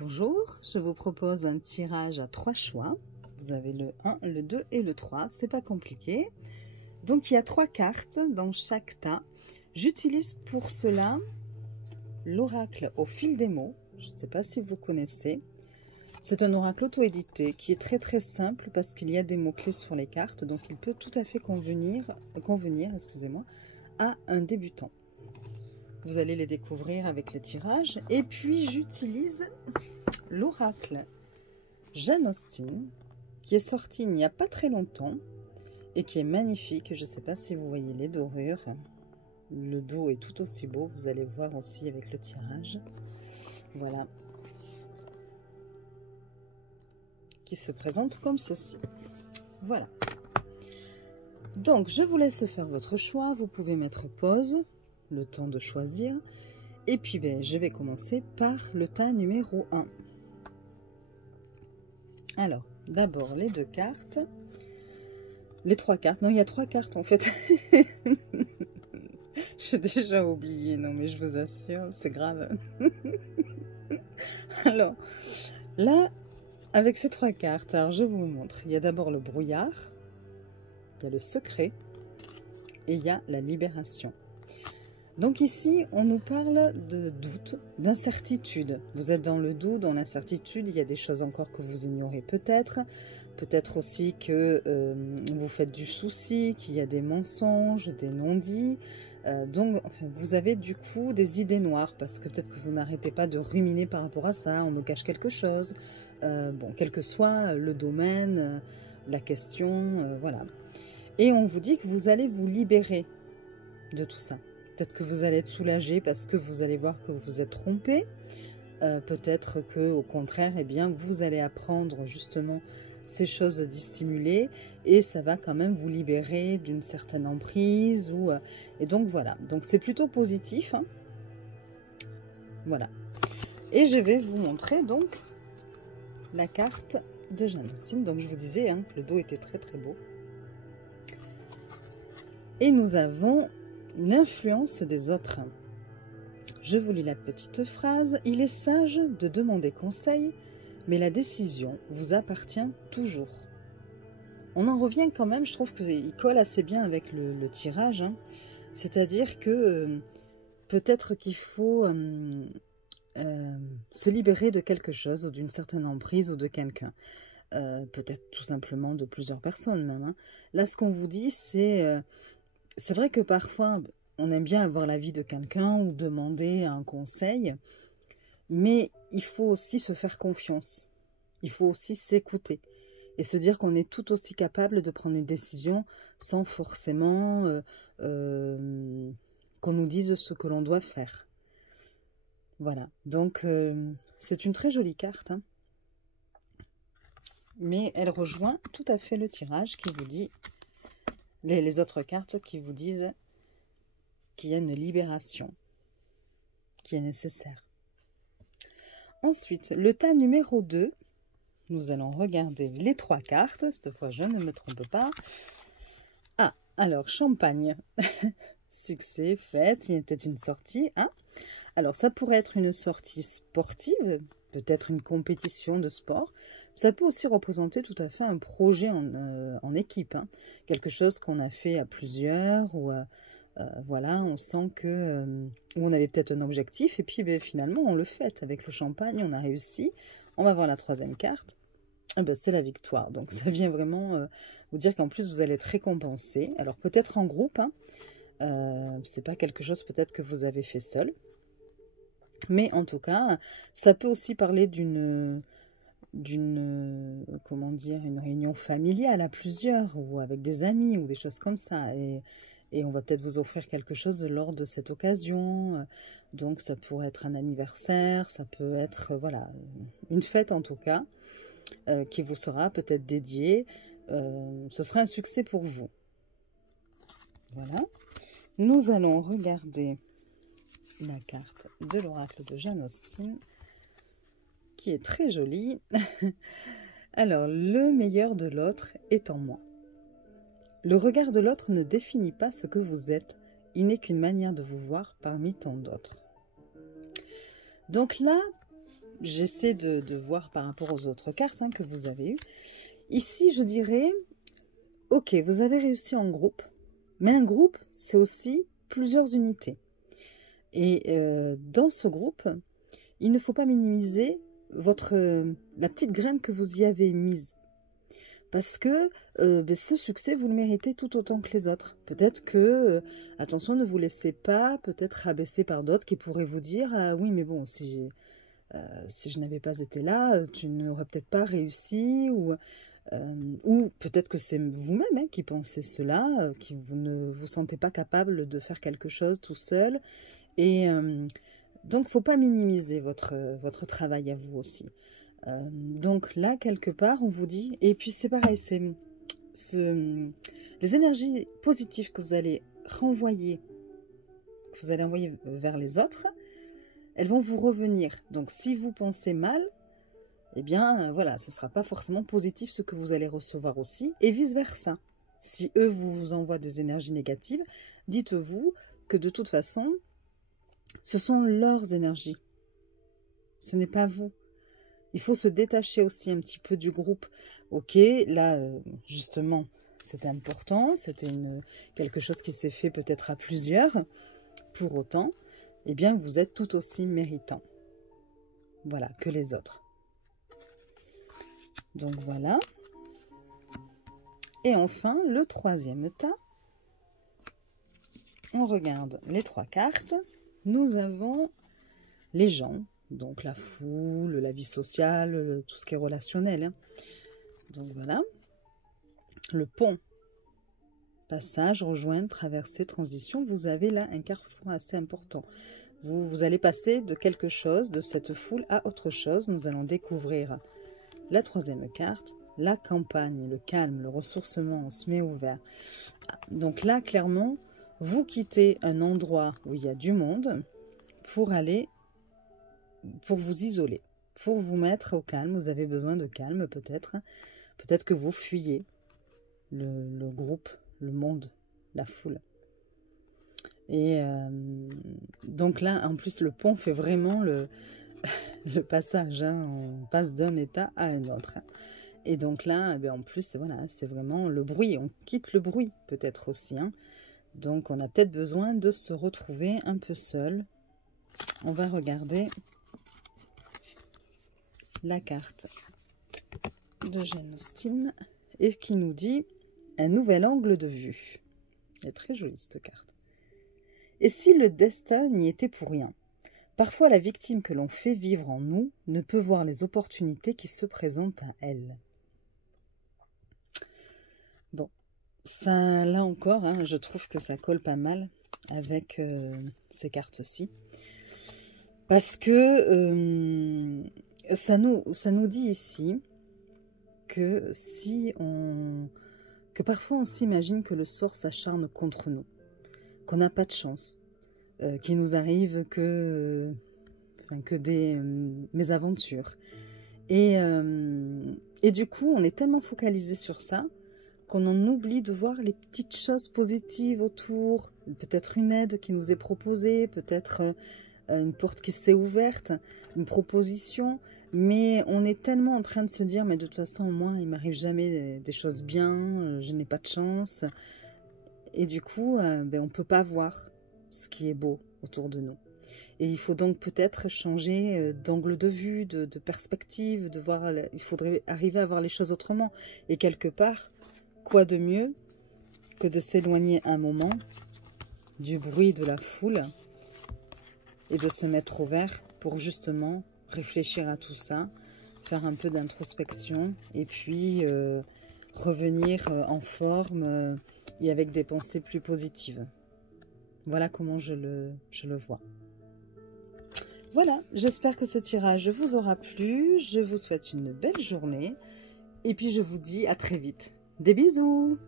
Bonjour, je vous propose un tirage à 3 choix. Vous avez le 1, le 2 et le 3, c'est pas compliqué. Donc il y a 3 cartes dans chaque tas. J'utilise pour cela l'oracle au fil des mots. Je ne sais pas si vous connaissez. C'est un oracle auto-édité qui est très simple parce qu'il y a des mots-clés sur les cartes. Donc il peut tout à fait convenir à un débutant. Vous allez les découvrir avec le tirage. Et puis j'utilise l'oracle Jane Austen qui est sorti il n'y a pas très longtemps et qui est magnifique. Je ne sais pas si vous voyez les dorures. Le dos est tout aussi beau. Vous allez voir aussi avec le tirage. Voilà. Qui se présente comme ceci. Voilà. Donc, je vous laisse faire votre choix. Vous pouvez mettre pause, le temps de choisir. Et puis, je vais commencer par le tas numéro 1. Alors, d'abord, les 2 cartes. Les 3 cartes. Non, il y a 3 cartes, en fait. J'ai déjà oublié. Non, mais je vous assure, c'est grave. Alors, là, avec ces 3 cartes, alors je vous montre. Il y a d'abord le brouillard. Il y a le secret. Et il y a la libération. Donc ici, on nous parle de doute, d'incertitude. Vous êtes dans le doute, dans l'incertitude. Il y a des choses encore que vous ignorez peut-être. Peut-être aussi que vous faites du souci, qu'il y a des mensonges, des non-dits. Donc, enfin, vous avez du coup des idées noires parce que peut-être que vous n'arrêtez pas de ruminer par rapport à ça. On me cache quelque chose. Bon, quel que soit le domaine, la question, voilà. Et on vous dit que vous allez vous libérer de tout ça. Peut-être que vous allez être soulagé parce que vous allez voir que vous vous êtes trompé. Peut-être que au contraire, eh bien, vous allez apprendre justement ces choses dissimulées et ça va quand même vous libérer d'une certaine emprise. Et donc voilà, donc c'est plutôt positif. Hein. Voilà. Et je vais vous montrer donc la carte de Jane Austen. Donc je vous disais hein, que le dos était très beau. Et nous avons l'influence des autres. Je vous lis la petite phrase. Il est sage de demander conseil, mais la décision vous appartient toujours. On en revient quand même, je trouve qu'il colle assez bien avec le tirage. Hein. C'est-à-dire que peut-être qu'il faut se libérer de quelque chose, ou d'une certaine emprise, ou de quelqu'un. Peut-être tout simplement de plusieurs personnes même. Hein. Là, ce qu'on vous dit, c'est vrai que parfois, on aime bien avoir l'avis de quelqu'un ou demander un conseil, mais il faut aussi se faire confiance. Il faut aussi s'écouter et se dire qu'on est tout aussi capable de prendre une décision sans forcément qu'on nous dise ce que l'on doit faire. Voilà, donc c'est une très jolie carte, hein. Mais elle rejoint tout à fait le tirage qui vous dit, les autres cartes qui vous disent qu'il y a une libération qui est nécessaire. Ensuite, le tas numéro 2, nous allons regarder les 3 cartes. Cette fois, je ne me trompe pas. Ah, alors, champagne. Succès, fête, il y a peut-être une sortie. Hein. Alors, ça pourrait être une sortie sportive, peut-être une compétition de sport. Ça peut aussi représenter tout à fait un projet en équipe. Hein. Quelque chose qu'on a fait à plusieurs ou voilà, on sent que on avait peut-être un objectif et puis finalement on le fait avec le champagne, on a réussi. On va voir la 3e carte. C'est la victoire. Donc ça vient vraiment vous dire qu'en plus vous allez être récompensé. Alors peut-être en groupe, hein. C'est pas quelque chose peut-être que vous avez fait seul. Mais en tout cas, ça peut aussi parler comment dire, une réunion familiale à plusieurs ou avec des amis ou des choses comme ça. Et on va peut-être vous offrir quelque chose lors de cette occasion. Donc, ça pourrait être un anniversaire, ça peut être, voilà, une fête en tout cas, qui vous sera peut-être dédiée. Ce sera un succès pour vous. Voilà. Nous allons regarder la carte de l'oracle de Jane Austen, qui est très jolie. Alors, le meilleur de l'autre est en moi. Le regard de l'autre ne définit pas ce que vous êtes, il n'est qu'une manière de vous voir parmi tant d'autres. Donc là, j'essaie de voir par rapport aux autres cartes que vous avez eues. Ici, je dirais, ok, vous avez réussi en groupe, mais un groupe, c'est aussi plusieurs unités. Et dans ce groupe, il ne faut pas minimiser la petite graine que vous y avez mise. Parce que ce succès, vous le méritez tout autant que les autres. Peut-être que, attention, ne vous laissez pas peut-être rabaisser par d'autres qui pourraient vous dire « Ah oui, mais bon, si je n'avais pas été là, tu n'aurais peut-être pas réussi. » Ou peut-être que c'est vous-même qui pensez cela, que vous ne vous sentez pas capable de faire quelque chose tout seul. Et donc, il ne faut pas minimiser votre travail à vous aussi. Donc là, quelque part, on vous dit, et puis c'est pareil, les énergies positives que vous allez renvoyer, que vous allez envoyer vers les autres, elles vont vous revenir. Donc si vous pensez mal, eh bien voilà, ce ne sera pas forcément positif ce que vous allez recevoir aussi, et vice-versa. Si eux vous envoient des énergies négatives, dites-vous que de toute façon, ce sont leurs énergies. Ce n'est pas vous. Il faut se détacher aussi un petit peu du groupe. Ok, là, justement, c'était important. C'était quelque chose qui s'est fait peut-être à plusieurs. Pour autant, eh bien, vous êtes tout aussi méritant. Voilà, que les autres. Donc, voilà. Et enfin, le troisième tas. On regarde les 3 cartes. Nous avons les gens. Donc la foule, la vie sociale, tout ce qui est relationnel. Donc voilà. Le pont. Passage, rejoindre, traverser, transition. Vous avez là un carrefour assez important. Vous allez passer de quelque chose, de cette foule, à autre chose. Nous allons découvrir la 3e carte. La campagne, le calme, le ressourcement, on se met ouvert. Donc là, clairement, vous quittez un endroit où il y a du monde pour vous isoler, pour vous mettre au calme. Vous avez besoin de calme peut-être. Peut-être que vous fuyez le groupe, le monde, la foule. Et donc là, en plus, le pont fait vraiment le passage. On passe d'un état à un autre. Et donc là, en plus, voilà, c'est vraiment le bruit. On quitte le bruit peut-être aussi. Donc on a peut-être besoin de se retrouver un peu seul. On va regarder la carte de Jane Austen et qui nous dit un nouvel angle de vue. Elle est très jolie cette carte. Et si le destin n'y était pour rien? Parfois la victime que l'on fait vivre en nous ne peut voir les opportunités qui se présentent à elle. Bon, ça là encore, je trouve que ça colle pas mal avec ces cartes-ci. Parce que ça nous dit ici que que parfois on s'imagine que le sort s'acharne contre nous, qu'on n'a pas de chance, qu'il nous arrive que des mésaventures. Et du coup, on est tellement focalisé sur ça qu'on en oublie de voir les petites choses positives autour, peut-être une aide qui nous est proposée, peut-être une porte qui s'est ouverte, une proposition, mais on est tellement en train de se dire, mais de toute façon, moi, il m'arrive jamais des choses bien, je n'ai pas de chance, et du coup, on ne peut pas voir ce qui est beau autour de nous. Et il faut donc peut-être changer d'angle de vue, de perspective, de voir, il faudrait arriver à voir les choses autrement. Et quelque part, quoi de mieux que de s'éloigner un moment du bruit de la foule et de se mettre au vert pour justement réfléchir à tout ça, faire un peu d'introspection et puis revenir en forme et avec des pensées plus positives. Voilà comment je le vois. Voilà, j'espère que ce tirage vous aura plu. Je vous souhaite une belle journée et puis je vous dis à très vite. Des bisous!